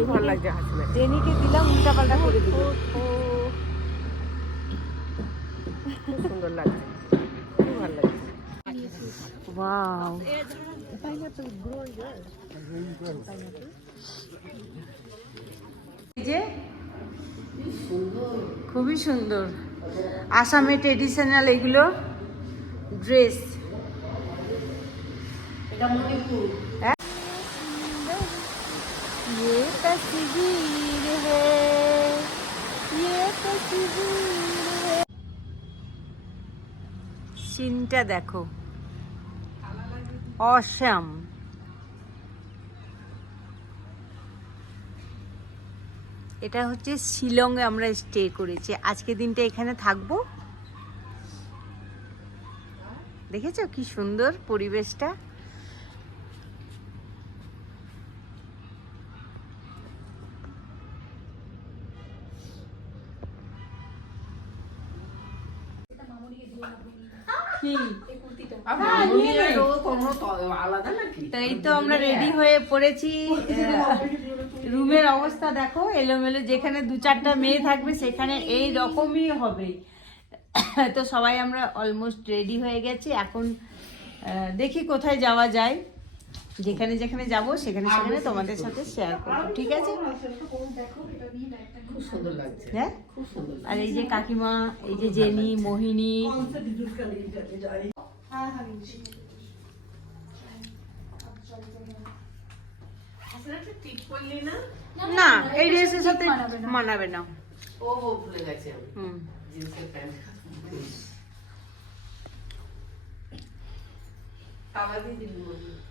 খুব ভালো লাগছে হাসলে। দিলাম উল্টা পাল্টা করে দিল। খুব সুন্দর লাগছে খুব ভালো লাগছে। ওয়াও। এই যে খুবই সুন্দর। আসামে ট্রেডিশনাল এগুলো ড্রেস এটা মণিপুর। ये तस्वीर है ये तस्वीर है সিনটা দেখো অসাম এটা হচ্ছে শিলংয়ে আমরা স্টে করেছি আজকে দিনটা এখানে থাকবো দেখেছো কি সুন্দর পরিবেশটা কি? আর মামুনি আর ও কোনো তো আলাদা নাকি? তো এই তো আমরা রেডি হয়ে পড়েছি। রুমের অবস্থা দেখো এলোমেলো যেখানে দু চারটা মেয়ে থাকবে সেখানে এই রকমই হবে। তো সবাই আমরা অলমোস্ট রেডি হয়ে গেছি। এখন দেখি কোথায় যাওয়া যায়। যেখানে যেখানে যাব সেখানে সেখানে তোমাদের সাথে শেয়ার করব ঠিক আছে? খুব সুন্দর লাগছে। হ্যাঁ? আর এই যে কাকিমা এই যে জেনি মোহিনী। না? এই ড্রেসের সাথে মানাবে না। ও ভুলে গেছে হুম। জিন্সের প্যান্ট। তালা দিয়ে দিলি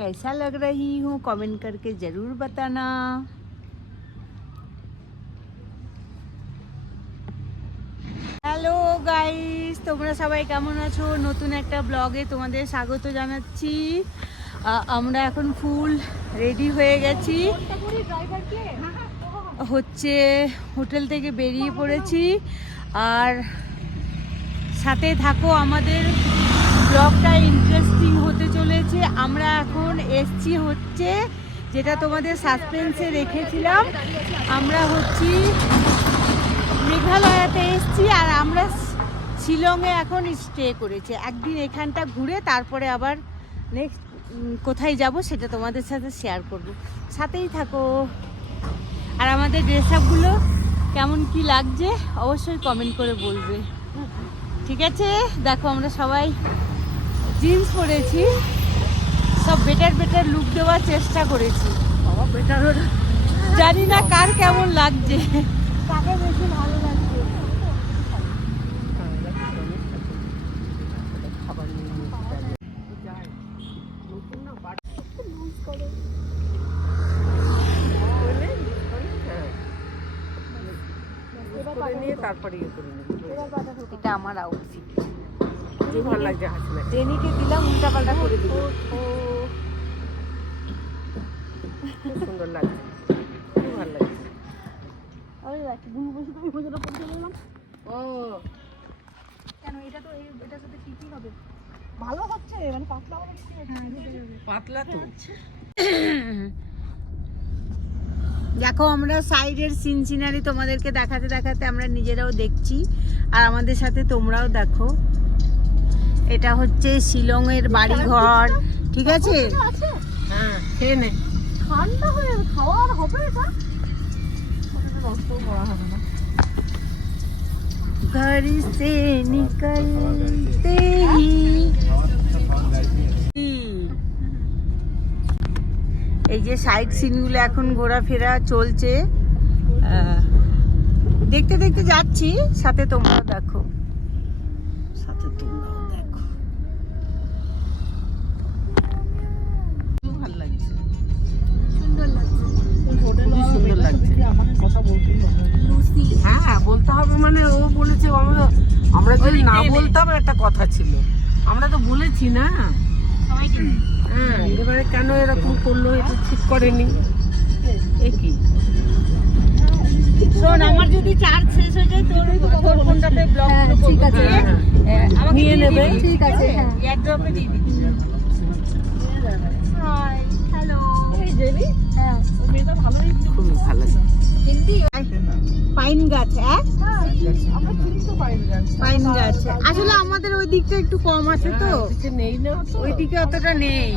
कैसा लग रही हूँ कमेंट करके ज़रूर बताना হ্যালো গাইস তোমরা সবাই কেমন আছো নতুন একটা ব্লগে তোমাদের স্বাগত জানাচ্ছি আ- আমরা এখন ফুল রেডি হয়ে গেছি হচ্ছে হোটেল থেকে বেরিয়ে পড়েছি আর সাথে থাকো আমাদের ব্লগটা ইন্টারেস্টিং হতে চলেছে। আমরা এখন এসছি হচ্ছে যেটা তোমাদের সাসপেন্সে রেখেছিলাম। আমরা হচ্ছি মেঘালয়াতে এসছি আর আমরা শিলংয়ে এখন স্টে করেছি। একদিন এখানটা ঘুরে তারপরে আবার নেক্সট কোথায় যাব সেটা তোমাদের সাথে শেয়ার করব। সাথেই থাকো। আর আমাদের ড্রেস আপগুলো কেমন কি লাগছে অবশ্যই কমেন্ট করে বলবে। ঠিক আছে? দেখো আমরা সবাই জিন্স পরেছি। সব বেটার বেটার লুক দেওয়ার চেষ্টা করেছি। বাবা বেটার জানি না কার কেমন লাগছে। কাকে বেশি ভালো লাগছে? হ্যাঁ। তারপরে ইয়ে এটা আমার আউটফিট ভালো লাগছে হাসলে জেনিকে দিলাম উল্টা পাল্টা করে দিল। সুন্দর লাগছে। খুব ভালো লাগছে। ও। কেন এটা তো এটার সাথে ঠিকই হবে? ভালো হচ্ছে মানে পাতলা পাতলা তো। দেখো আমরা সাইডের সিন সিনারি তোমাদেরকে দেখাতে দেখাতে আমরা নিজেরাও দেখছি আর আমাদের সাথে তোমরাও দেখো। এটা হচ্ছে শিলংয়ের বাড়ি ঘর ঠিক আছে আছে হ্যাঁ খেয়ে নে ঠান্ডা হয়ে যাবে খাওয়ার হবে এটা ওটা নষ্ট করা হবে না घर से निकलते ही এই যে সাইড সিনগুলো এখন ঘোরাফেরা চলছে আহ, দেখতে দেখতে যাচ্ছি সাথে তোমরাও দেখো আমরা যদি না বলতাম একটা কথা ছিল। আমরা তো বলেছি না। হ্যাঁ এবারে কেন এরকম করল এটা ঠিক করেনি? এ কি? শোন আমার যদি চার্জ শেষ হয়ে যায় তোর তোর ফোনটাতে ব্লক হ্যাঁ, ঠিক আছে। আমাকে নিয়ে নেবে। ঠিক আছে, হ্যাঁ। এক দিয়ে দিবি। হাই হ্যালো হ্যাঁ। মেয়েটা ভালো। হিন্দি? পাইন গাছ হ্যাঁ পাইনি গাছ। আসলে আমাদের ওই দিকটা একটু কম আছে তো। হ্যাঁ, নেই না তো। ওইদিকে অতটা নেই।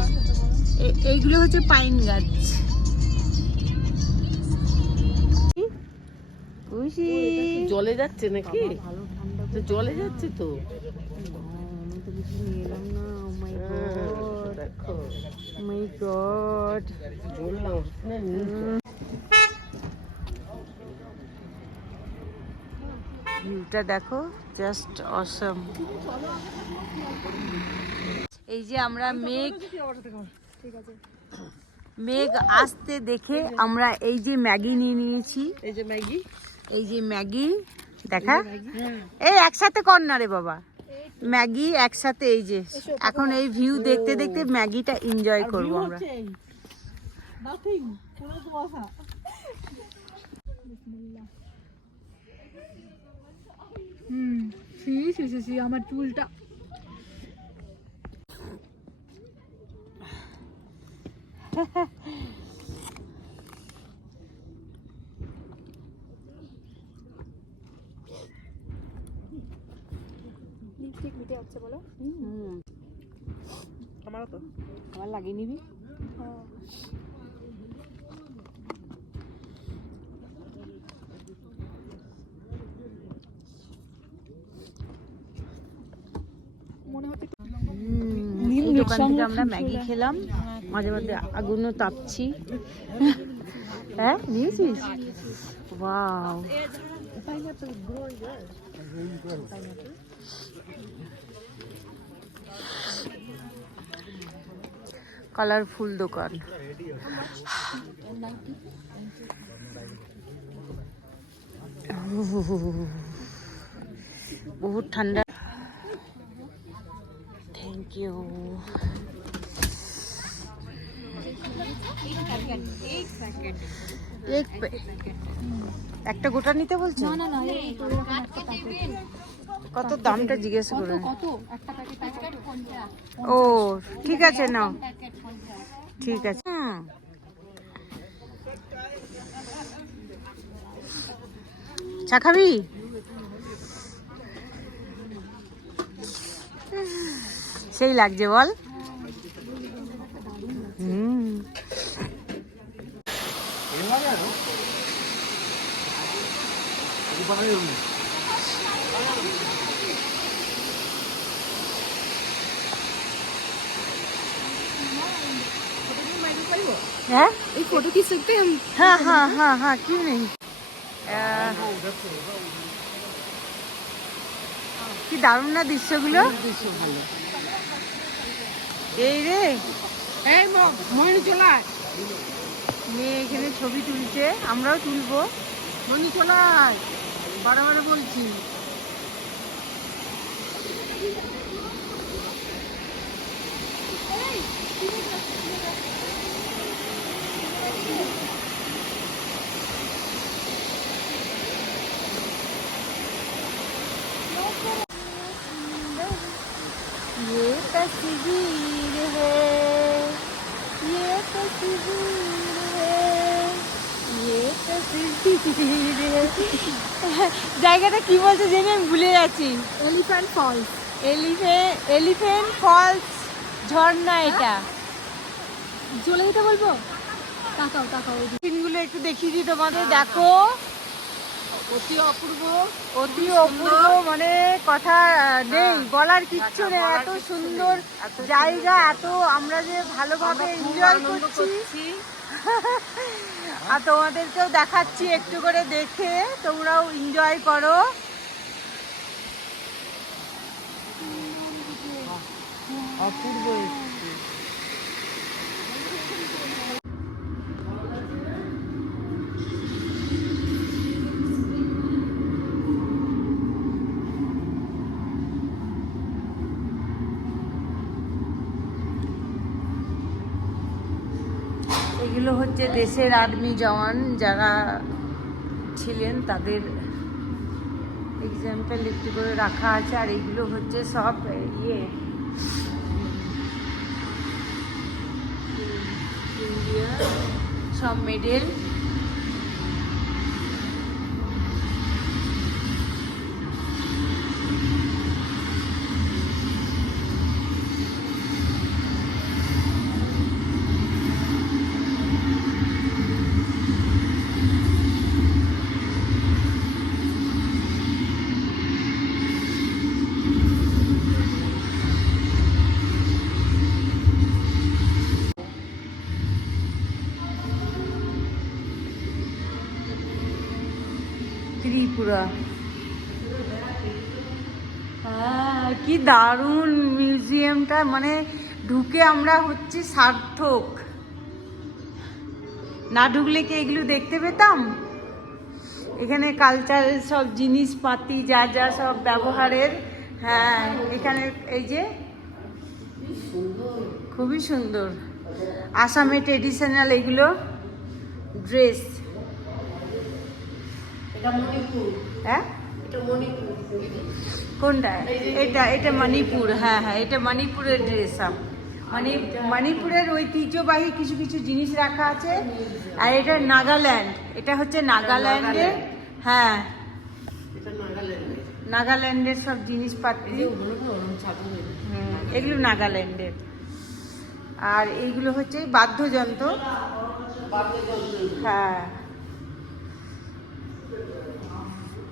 এইগুলো হচ্ছে পাইন গাছ খুশি। জলে যাচ্ছে নাকি? জলে যাচ্ছে তো? আমি তো কিছু নিয়ে এলাম না। মাই গড মাই গড বললাম না, নিচে। ভিউটা দেখো জাস্ট অসম এই যে আমরা মেঘ মেঘ আসতে দেখে আমরা এই যে ম্যাগি নিয়ে নিয়েছি। এই যে ম্যাগি। এই যে ম্যাগি দেখা? এই একসাথে কর না রে বাবা। ম্যাগি একসাথে এই যে এখন এই ভিউ দেখতে দেখতে ম্যাগিটা এনজয় করব আমরা। হুম সি সি সি সি আমার চুলটা। লিপস্টিক মিটে যাচ্ছে বলো। হুম। আমারও তো। আবার লাগিয়ে নিবি। মনে হচ্ছে হুম, এই দোকান থেকে আমরা ম্যাগি খেলাম। মাঝে মাঝে আগুনও তাপছি। হ্যাঁ নিয়েছিস? ওয়াও। কালারফুল দোকান। বহুত ঠান্ডা। ইউ এক পে- একটা গোটা নিতে বলছো? না না না প্যাকেট কত দামটা জিজ্ঞেস করে কত? একটা প্যাকেট প্যাকেট ও ঠিক আছে নাও। ঠিক আছে। হুম। চা খাবি? সেই লাগছে বল হুম হ্যাঁ এই फोटो खींच सकते हैं हम हाँ हाँ हाँ हाँ क्यों नहीं আহ, কি দারুণ না দৃশ্যগুলো ভালো এই রে। এই মনি চলা মেয়ে এখানে ছবি তুলছে, আমরাও তুলবো। মনি চলাই বারে বলছি। ये জায়গাটা কি বলছে জেনে আমি ভুলে যাচ্ছি। Elephant falls elephant elephant falls ঝর্ণা এটা। চলে যেতে বলব। তাকাও তাকাও ফিনগুলো একটু দেখিয়ে দিই তোমাদের। দেখো। অতি অপূর্ব অতি অপূর্ব মানে কথা নেই। বলার কিচ্ছু নেই। এত সুন্দর জায়গা এত আমরা যে ভালোভাবে এনজয় করছি। আর তোমাদেরকেও দেখাচ্ছি একটু করে দেখে। তোমরাও এনজয় করো। অপূর্ব হচ্ছে দেশের আর্মি জওয়ান যারা ছিলেন, তাদের এক্সাম্পল একটু করে রাখা আছে, আর এইগুলো হচ্ছে সব ইয়ে ইন্ডিয়া, সব মেডেল দারুণ মিউজিয়ামটা মানে ঢুকে আমরা হচ্ছে সার্থক। না ঢুকলে কি এগুলো দেখতে পেতাম? এখানে কালচারাল সব জিনিসপাতি যা যা সব ব্যবহারের হ্যাঁ এখানে এই যে খুবই সুন্দর। আসামে ট্রেডিশনাল এগুলো ড্রেস হ্যাঁ? কোনটা? এটা এটা মণিপুর হ্যাঁ হ্যাঁ এটা মণিপুরের ড্রেস আপ মানে মণিপুরের ঐতিহ্যবাহী কিছু কিছু জিনিস রাখা আছে। আর এটা নাগাল্যান্ড। এটা হচ্ছে নাগাল্যান্ডের হ্যাঁ। নাগাল্যান্ডের সব জিনিসপাতি। এগুলো নাগাল্যান্ডের। আর এইগুলো হচ্ছে বাদ্যযন্ত্র। হ্যাঁ।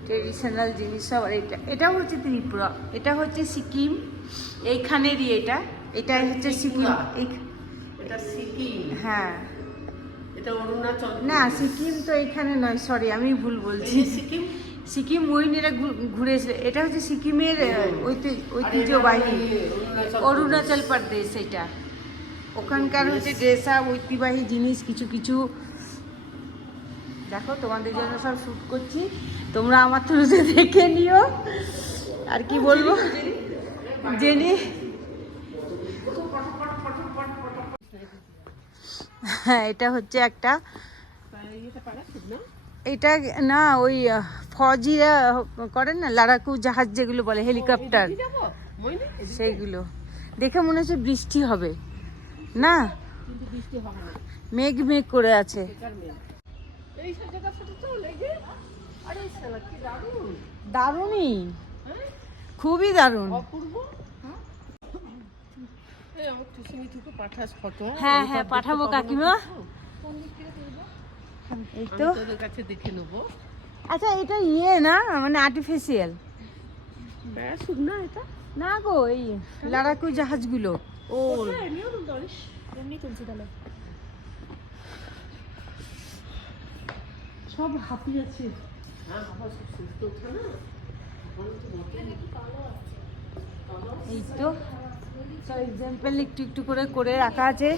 ট্রেডিশনাল জিনিস সব এটা এটাও হচ্ছে ত্রিপুরা এটা হচ্ছে সিকিম এইখানেরই এটা এটা হচ্ছে সিকিম এটা সিকিম। হ্যাঁ। এটা অরুণাচল না সিকিম তো এখানে নয় সরি আমি ভুল বলছি। সিকিম? সিকিম ওইনেরা ঘুরে এসে এটা হচ্ছে সিকিমের ঐতিহ্যবাহী অরুণাচল প্রদেশ। এটা। ওখানকার হচ্ছে ড্রেস আপ ঐতিহ্যবাহী জিনিস কিছু কিছু দেখো তোমাদের জন্য সব শ্যুট করছি। তোমরা আমার থ্রুতে দেখে নিও। আর কি বলব? জেনে হ্যাঁ এটা হচ্ছে একটা। এটা না ওই ফৌজিরা করেন না লাড়াকু জাহাজ যেগুলো বলে হেলিকপ্টার। সেইগুলো। দেখে মনে হচ্ছে বৃষ্টি হবে। না? মেঘ মেঘ করে আছে। দারুণই। হ্যাঁ? খুবই দারুণ। ফটো। হ্যাঁ হ্যাঁ পাঠাবো কাকিমা। এই তো। কাছে দেখে নেব। আচ্ছা এটা ইয়ে না মানে আর্টিফিশিয়াল না এটা? না গো এই লাড়াকু জাহাজগুলো। ও এমনি তুলছি তাহলে। সব হাতি আছে হ্যাঁ এই তো এক্সাম্পল একটু একটু করে করে রাখা আছে।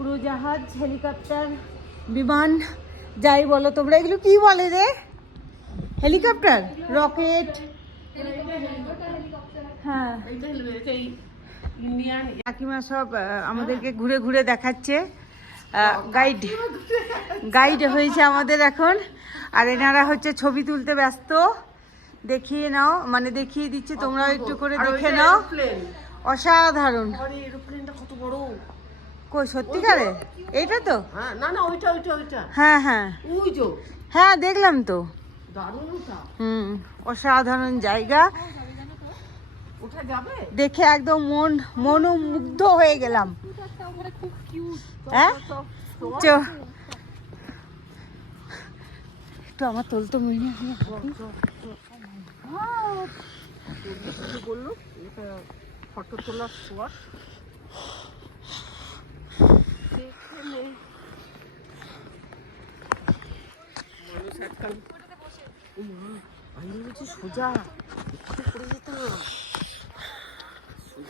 উড়োজাহাজ হেলিকপ্টার বিমান যাই বলো তোমরা এগুলো কি বলে রে? হেলিকপ্টার? রকেট। হ্যাঁ। কাকিমা সব আমাদেরকে ঘুরে ঘুরে দেখাচ্ছে। গাইড গাইড হয়েছে আমাদের এখন। আর এনারা হচ্ছে ছবি তুলতে ব্যস্ত। দেখিয়ে নাও মানে দেখিয়ে দিচ্ছে তোমরাও একটু করে দেখে নাও। অসাধারণ। আরে কত বড়। কই সত্যিকারে? এইটা তো? হ্যাঁ না না ওইটা ওইটা ওইটা। হ্যাঁ হ্যাঁ। ওই হ্যাঁ দেখলাম তো। হুম অসাধারণ জায়গা। দেখে একদম মন মনোমুগ্ধ হয়ে গেলাম। হ্যাঁ? একটু আমার তোল তো মিলিয়ে বলল? ফটো তোলার সেখানে মানুষ আজকাল আমি বলছি সোজা। একটু করে যেতাম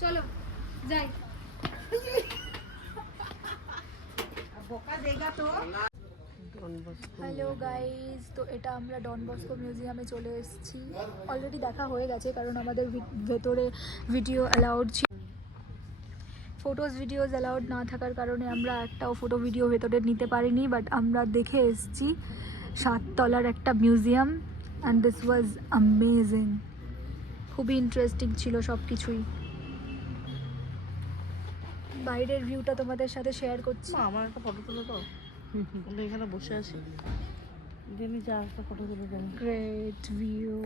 চলো যাই। হ্যালো গাইজ তো। এটা আমরা ডন বস্কো মিউজিয়ামে চলে এসেছি। অলরেডি দেখা হয়ে গেছে কারণ আমাদের ভি- ভেতরে ভিডিও অ্যালাউড ছিল। ফটোজ ভিডিওজ অ্যালাউড না থাকার কারণে আমরা একটাও ফটো ভিডিও ভেতরে নিতে পারিনি বাট আমরা দেখে এসেছি সাততলার একটা museum and this was amazing খুবই ইন্টারেস্টিং ছিল সব কিছুই বাইরের ভিউটা তোমাদের সাথে শেয়ার করছি। আমার একটা ফটো তুলে তো। আমরা এখানে বসে আছি। জানি যা একটা ফটো তুলে দেন গ্রেট ভিউ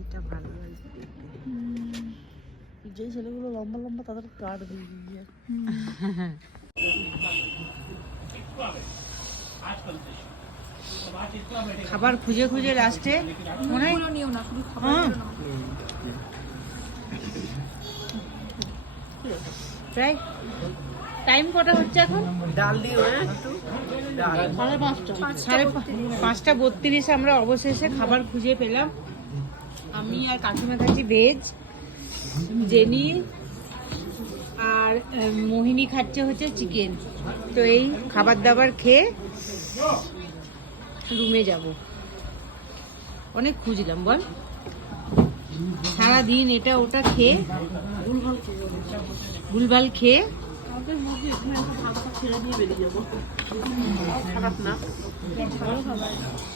এটা ভালো লাগছে। যেই ছেলেগুলো লম্বা লম্বা তাদের কার্ড দিয়ে দিয়ে খাবার খুঁজে খুঁজে লাস্টে মনে হয় নিও না শুধু। প্রায় টাইম কটা হচ্ছে এখন? ডাল দিয়ে সাড়ে পাঁচটা। সাড়ে পাঁচটা বত্রিশ আমরা অবশেষে খাবার খুঁজে পেলাম। আমি আর কাকিমা খাচ্ছি ভেজ জেনি আর মোহিনী খাচ্ছে হচ্ছে চিকেন তো এই খাবার দাবার খেয়ে রুমে যাব। অনেক খুঁজলাম বল। সারাদিন এটা ওটা খেয়ে ভুলভাল খেয়ে খারাপ মধ্যে